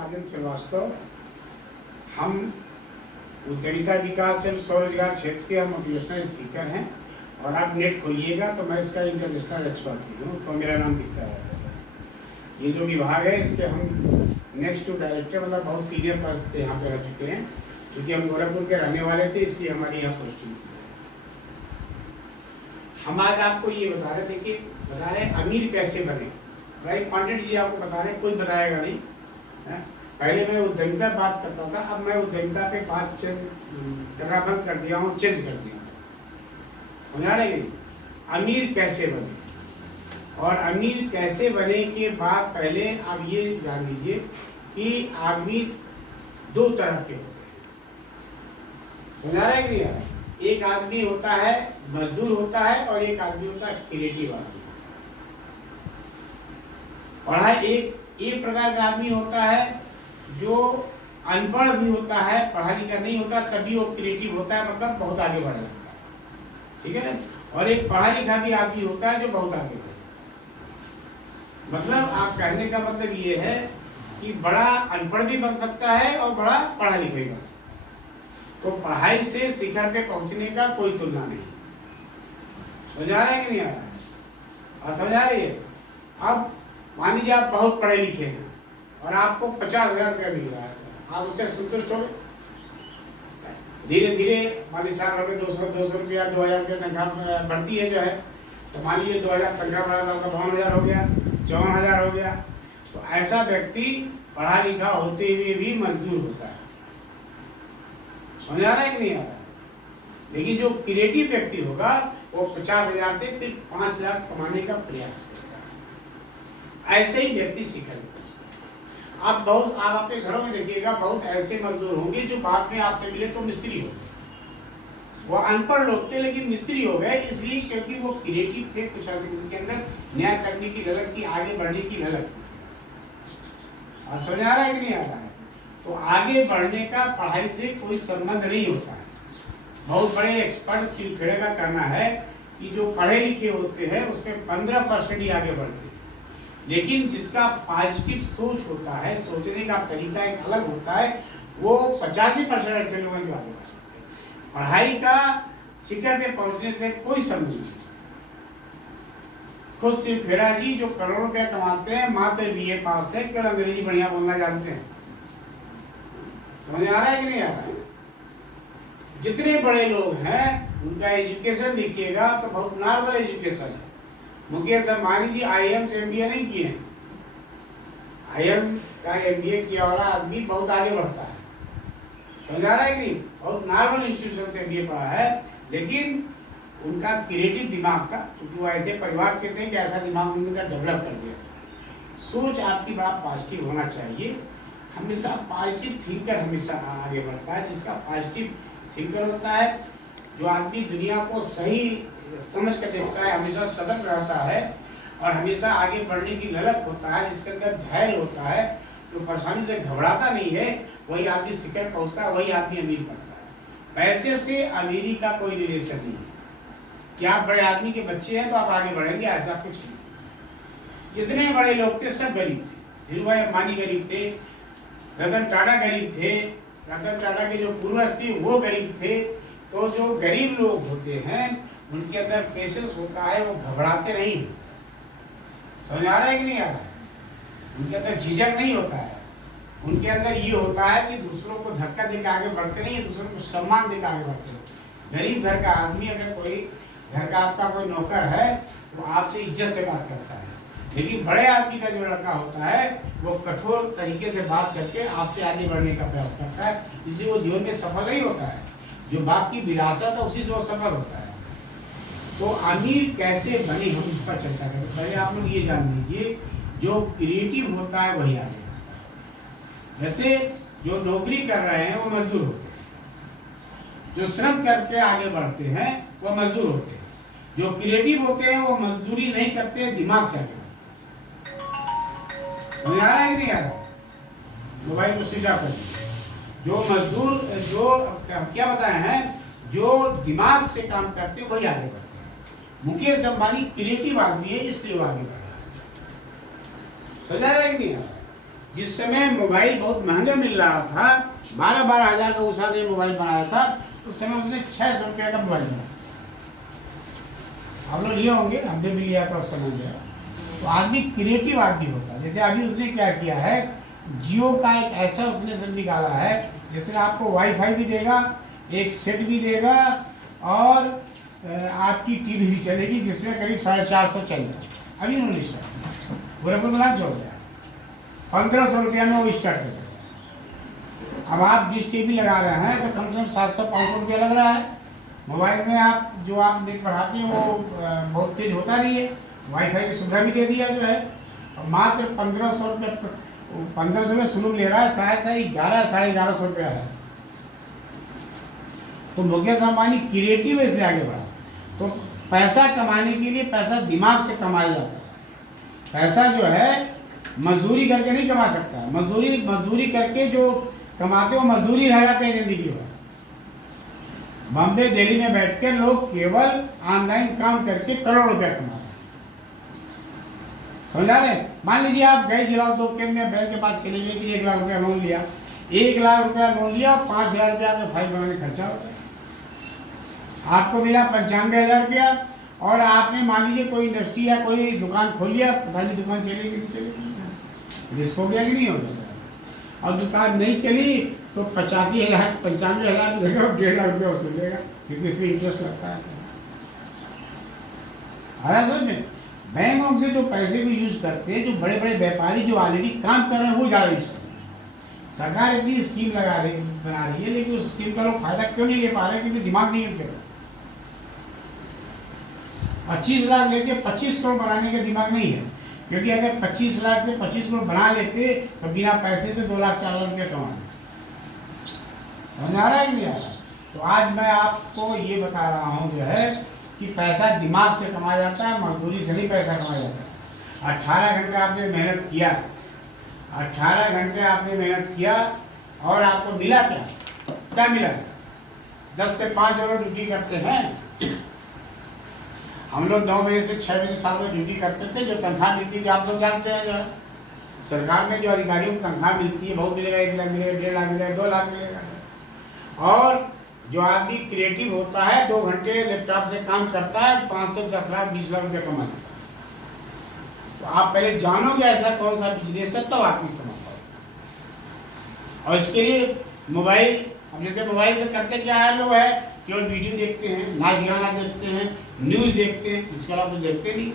राजन श्रीवास्तव। हम उद्यमिता विकास एवं स्वरोजगार क्षेत्र के मोटिवेशनल स्पीकर हैं और आप नेट खोलिएगा तो मैं इसका इंटरनेशनल एक्सपर्ट भी हूँ, तो मेरा नाम दिखता है। ये जो विभाग है इसके हम नेक्स्ट टू डायरेक्टर मतलब बहुत सीनियर पद पे यहाँ पे रह चुके हैं, क्योंकि हम गोरखपुर के रहने वाले थे इसलिए हमारी यहाँ पोस्टिंग। हम आज आपको ये बता रहे अमीर कैसे बने। भाई पंडित जी आपको बता रहे, कोई बताएगा नहीं है? पहले मैं उद्यमिता बात करता था, अब मैं उद्यमिता पे बात करना बंद कर दिया हूँ, चेंज कर दिया हूँ। समझा रहे हैं अमीर कैसे बने। और अमीर कैसे बने के बाद पहले आप ये जान लीजिए कि आदमी दो तरह के होते हैं। समझा रहे कि नहीं? एक आदमी होता है मजदूर होता है और एक आदमी होता है क्रिएटिव आदमी। पढ़ा एक प्रकार का आदमी होता है जो अनपढ़ भी होता है, पढ़ा लिखा नहीं होता, तभी वो क्रिएटिव होता है, मतलब बहुत आगे बढ़ जाता है। ठीक है ना? और एक पढ़ा लिखा भी आदमी होता है जो बहुत आगे बढ़, मतलब आप कहने का मतलब ये है कि बड़ा अनपढ़ भी बन सकता है और बड़ा पढ़ा लिखा भी बन सकता है। तो पढ़ाई से शिखर पे पहुंचने का कोई तुलना नहीं। समझा रहे हैं कि नहीं आ रहा है? और समझा रही है? अब मान लीजिए आप बहुत पढ़े लिखे हैं और आपको 50,000 रुपया मिल रहा है, आप उससे संतुष्ट हो गए? धीरे धीरे मान लीजिए साल भर में 200 रुपया 2,000 रुपया तनख्वाह बढ़ती है जो है, तो मान लीजिए 2,000 तनख्वाह बढ़ा तो आपका 52,000 हो गया, 54,000 हो गया। तो ऐसा व्यक्ति पढ़ा लिखा होते हुए भी मजदूर होता है। समझ आ रहा है कि नहीं आ रहा है? लेकिन जो क्रिएटिव व्यक्ति होगा वो 50,000 से फिर 5 लाख कमाने का प्रयास करता है। ऐसे ही व्यक्ति शिखर में पहुंचता है। आप अपने घरों में देखिएगा, बहुत ऐसे मजदूर होंगे जो बाद में आपसे मिले तो मिस्त्री हो गए। वो अनपढ़ लोग थे लेकिन मिस्त्री हो गए, इसलिए क्योंकि वो क्रिएटिव थे, कुछ उनके अंदर नया करने की ललक थी, आगे बढ़ने की ललक थी। और समझ आ रहा है कि नहीं आ रहा है? तो आगे बढ़ने का पढ़ाई से कोई संबंध नहीं होता है। बहुत बड़े एक्सपर्ट सिलखेड़े का कहना है कि जो पढ़े लिखे होते हैं उसमें 15% ही आगे बढ़ते हैं, लेकिन जिसका पॉजिटिव सोच होता है, सोचने का तरीका एक अलग होता है, वो 85% ऐसे लोग हैं जो आगे बढ़ते हैं। पढ़ाई का शिखर पे पहुंचने से कोई संबंध नहीं। खुद सिलखेड़ा जी जो करोड़ों रुपया कमाते हैं, मात्र BA पास है, कल अंग्रेजी बढ़िया बोलना जानते हैं। समझ आ रहा है कि नहीं आ रहा है? जितने बड़े लोग हैं उनका एजुकेशन देखिएगा तो बहुत नॉर्मल एजुकेशन है। मुकेश अंबानी जी IIM से MBA नहीं किए हैं। IIM का MBA किया वाला आदमी बहुत आगे बढ़ता है। समझ आ रहा है कि नहीं? बहुत नॉर्मल इंस्टीट्यूशन से MBA पढ़ा है, लेकिन उनका क्रिएटिव दिमाग था, क्योंकि वो ऐसे परिवार के थे कि ऐसा दिमाग उनका डेवलप कर दिया। सोच आपकी बड़ा पॉजिटिव होना चाहिए। हमेशा पॉजिटिव थिंकर हमेशा आगे बढ़ता है। जिसका पॉजिटिव थिंकर होता है, जो आदमी दुनिया को सही समझ कर देखता है, हमेशा सतर्क रहता है और हमेशा आगे बढ़ने की ललक होता है, जिसके अंदर धैर्य होता है, जो परेशानी से घबराता नहीं है, वही आदमी शिखर पहुंचता है, वही आदमी अमीर बनता है। पैसे से अमीरी का कोई रिलेशन नहीं है कि आप बड़े आदमी के बच्चे हैं तो आप आगे बढ़ेंगे, ऐसा कुछ नहीं। जितने बड़े लोग थे सब गरीब थे। धीरूभाई अंबानी गरीब थे, रतन टाटा गरीब थे, रतन टाटा के जो पूर्वज थे वो गरीब थे। तो जो गरीब लोग होते हैं उनके अंदर पेशेंस होता है, वो घबराते नहीं। समझ आ रहा है कि नहीं आ रहा है? उनके अंदर झिझक नहीं होता है। उनके अंदर ये होता है कि दूसरों को धक्का देकर आगे बढ़ते नहीं है, दूसरों को सम्मान देकर आगे बढ़ते हैं। गरीब घर का आदमी, अगर कोई घर का आपका कोई नौकर है वो आपसे इज्जत से बात करता है, लेकिन बड़े आदमी का जो लड़का होता है वो कठोर तरीके से बात करके आपसे आगे बढ़ने का प्रयास करता है, इसलिए वो जीवन में सफल नहीं होता है। जो बाप की विरासत है उसी से वो सफल होता है। तो अमीर कैसे बने, हम इस पर चर्चा करें। पहले आप लोग ये जान लीजिए, जो क्रिएटिव होता है वही आगे बढ़ता है। जैसे जो नौकरी कर रहे हैं वो मजदूर होते हैं, जो श्रम करके आगे बढ़ते हैं वो मजदूर होते हैं, जो क्रिएटिव होते हैं वो मजदूरी नहीं करते, दिमाग से आगे बढ़ते हैं। समझ आ रहा है कि नहीं आ रहा? मोबाइल को स्विच ऑफ कर दीजिए। जो मजदूर, जो क्या बताए हैं, जो दिमाग से काम करते हैं वही आगे बढ़ते हैं। मुकेश अंबानी क्रिएटिव आदमी है, इसलिए वो आगे बढ़ रहा है। समझ आ रहा है कि नहीं आ रहा? जिस समय मोबाइल बहुत महंगा मिल रहा था, 12-12 हजार का उषा ने मोबाइल बनाया था, उस समय उसने 600 रुपये का मोबाइल बनाया। आप लोग लिए होंगे, हमने भी लिया था उस समय जो है। तो आदमी क्रिएटिव आदमी होता है। जैसे अभी उसने क्या किया है, जियो का एक ऐसा उसने सब निकाला है जिसमें आपको वाईफाई भी देगा, एक सेट भी देगा और आपकी टीवी भी चलेगी, जिसमें करीब 450 चलेगा। अभी उन्होंने स्टार्ट पूरा मिला जो हो गया 1500 रुपया में वो स्टार्ट कर देगा। अब आप जिस टीवी लगा रहे हैं तो कम से कम 700-500 रुपया लग रहा है। मोबाइल में आप जो आप नेट बढ़ाते हैं वो बहुत तेज होता नहीं है, वाईफाई की सुविधा भी दे दिया जो है। और मात्र 1500 रुपये, 1500 में शुरू ले रहा है, शायद 1100-1150 रुपया है। तो मुकेश अंबानी क्रिएटिव से आगे बढ़ा। तो पैसा कमाने के लिए पैसा दिमाग से कमाया जाता है। पैसा जो है मजदूरी करके नहीं कमा सकता। मजदूरी करके जो कमाते हो मजदूरी रह जाते हैं जिंदगी भर। बॉम्बे दिल्ली में बैठकर लोग केवल ऑनलाइन काम करके करोड़ रुपया कमा रहे हैं। समझा रहे? मान लीजिए आप गए जिला उद्योग केंद्र में, बैंक के पास चले गए कि 1 लाख रुपया लोन लिया, 1 लाख रुपया लोन लिया, 5000 रुपया का फाइल बनाने खर्चा हो गया। आपको मिला 95,000 रुपया और आपने मान लीजिए कोई इंडस्ट्री या कोई दुकान खोल लिया, पता नहीं दुकान चलेगी नहीं चलेगी, रिस्क हो गया कि नहीं हो गया। और दुकान नहीं चली तो 85,000 95,000 देगा और 1.5 लाख रुपया वसूल लेगा, क्योंकि इसमें इंटरेस्ट लगता है। समझ में बैंकों से जो पैसे को यूज करते हैं, जो बड़े बड़े व्यापारी जो ऑलरेडी काम कर रहे हैं वो ज़्यादा यूज करते हैं। सरकार इतनी स्कीम बना रही है, लेकिन उस स्कीम का लोग फायदा क्यों नहीं ले पा रहे? क्योंकि दिमाग नहीं है। 25 लाख लेके 25 करोड़ बनाने का दिमाग नहीं है, क्योंकि अगर 25 लाख से 25 करोड़ बना लेते तो बिना पैसे से 2 लाख 4 लाख रुपया कमाते। समझ आ रहा है कि नहीं आ रहा? तो आज मैं आपको ये बता रहा हूँ जो है कि पैसा दिमाग से कमाया जाता है, मजदूरी से नहीं पैसा कमाया जाता है। 18 घंटे आपने मेहनत किया, 18 घंटे आपने मेहनत किया और आपको मिला क्या? क्या मिला? 10 से 5 और ड्यूटी करते हैं हम लोग। 9 बजे से 6 बजे 7 बजे ड्यूटी करते थे। जो तनख्वाह मिलती थी आप लोग जानते हैं, जो है सरकार में जो अधिकारियों को तनख्वाह मिलती है, बहुत मिलेगा, 1 लाख मिलेगा, 1.5 लाख मिलेगा, 2 लाख मिलेगा। और जो आदमी क्रिएटिव होता है 2 घंटे लैपटॉप से काम करता है, 5 से 10 लाख 20 लाख रुपया कमा लेता है। तो आप पहले जानोगे ऐसा कौन सा बिजनेस है, तब आदमी कमा पाओगे। और इसके लिए मोबाइल, अब जैसे मोबाइल से करते क्या है लोग है, केवल वीडियो देखते हैं, नाच गाना देखते हैं, न्यूज देखते हैं, इसके अलावा तो देखते नहीं।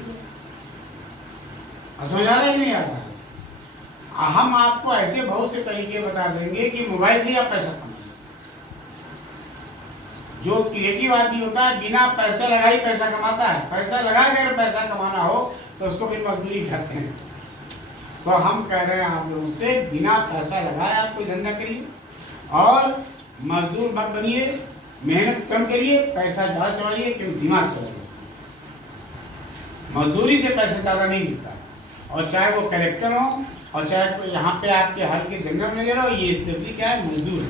समझ आ रहा है नहीं आ रहा है? हम आपको ऐसे बहुत से तरीके बता देंगे कि मोबाइल से आप पैसा कमा। जो क्रिएटिव आदमी होता है बिना पैसा लगाए पैसा कमाता है। पैसा लगा के अगर पैसा कमाना हो तो उसको भी मजदूरी करते हैं। तो हम कह रहे हैं आप लोगों से, बिना पैसा लगाए आप कोई धंधा करिए और मजदूर मत बनिए, मेहनत कम करिए, पैसा ज़्यादा चलाइए, क्योंकि दिमाग चलाइए। मजदूरी से पैसा ज़्यादा नहीं मिलता, और चाहे वो कैरेक्टर हो और चाहे यहाँ पे आपके हर के जंगल में रहो, ये तबलीग क्या है, मजदूर है।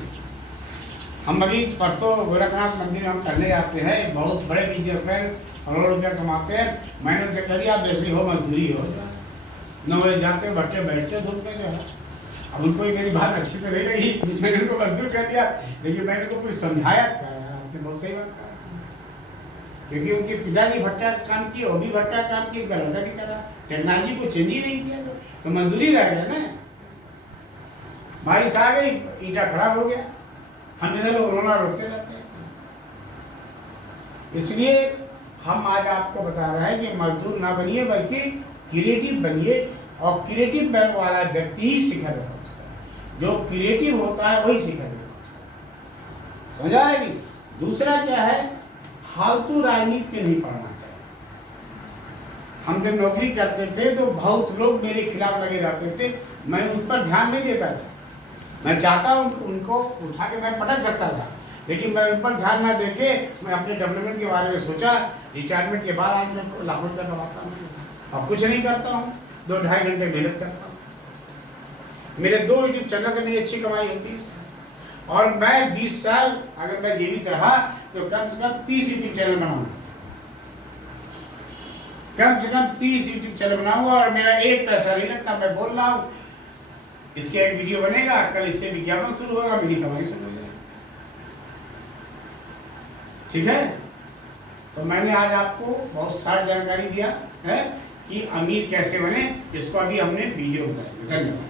हम अभी परसों गोरखनाथ मंदिर में हम करने जाते हैं, बहुत बड़े बिजनेसमैन करोड़ रुपया कमाते हैं। मैंने उनसे कह दिया जैसे हो मजदूरी हो, 9 बजे जाते भट्टे बैठते धूप में जो है। अब उनको मेरी बात अच्छी तो नहीं लगी, मैंने उनको मजदूर कह दिया, लेकिन मैंने उनको कुछ समझाया, आपने बहुत सही बात कहा, क्योंकि उनके पिताजी भट्टा काम किए, वो भी भट्टा काम किए, गलत भी करा, टेक्नोलॉजी को चेंज ही नहीं किया, तो मजदूरी रह गया ना। बारिश आ गई, ईटा खराब हो गया, हम जैसे लोग रोना रोते रहते हैं। इसलिए हम आज आपको बता रहे हैं कि मजदूर ना बनिए, बल्कि क्रिएटिव बनिए, और क्रिएटिव बनने वाला व्यक्ति ही शिखर पर पहुंचता है। जो क्रिएटिव होता है वही शिखर पर पहुंचता है। समझा है? नहीं? दूसरा क्या है, फालतू राजनीति में नहीं पढ़ना चाहिए। हम जब नौकरी करते थे तो बहुत लोग मेरे खिलाफ लगे रहते थे, मैं उन पर ध्यान नहीं देता था। मैं चाहता हूँ उनको उठा के मैं पटक सकता था, लेकिन मैं उन पर ध्यान ना देके मैं अपने डेवलपमेंट के बारे में सोचा। रिटायरमेंट के बाद आज मैं लाखों रुपया कमाता हूँ, अब कुछ नहीं करता हूँ, 2-2.5 घंटे मेहनत करता हूँ। मेरे 2 यूट्यूब चैनल से मेरी अच्छी कमाई होती है, और मैं 20 साल अगर मैं जीवित रहा तो कम से कम 30 यूट्यूब चैनल बनाऊंगा, कम से कम 30 यूट्यूब चैनल बनाऊंगा, और मेरा एक पैसा नहीं लगता। मैं बोल रहा हूँ इसके एक वीडियो बनेगा, कल इससे विज्ञापन शुरू होगा, मेरी कमाई शुरू हो जाएगी। ठीक है, तो मैंने आज आपको बहुत सारी जानकारी दिया है कि अमीर कैसे बने, इसको अभी हमने वीडियो बताया। धन्यवाद।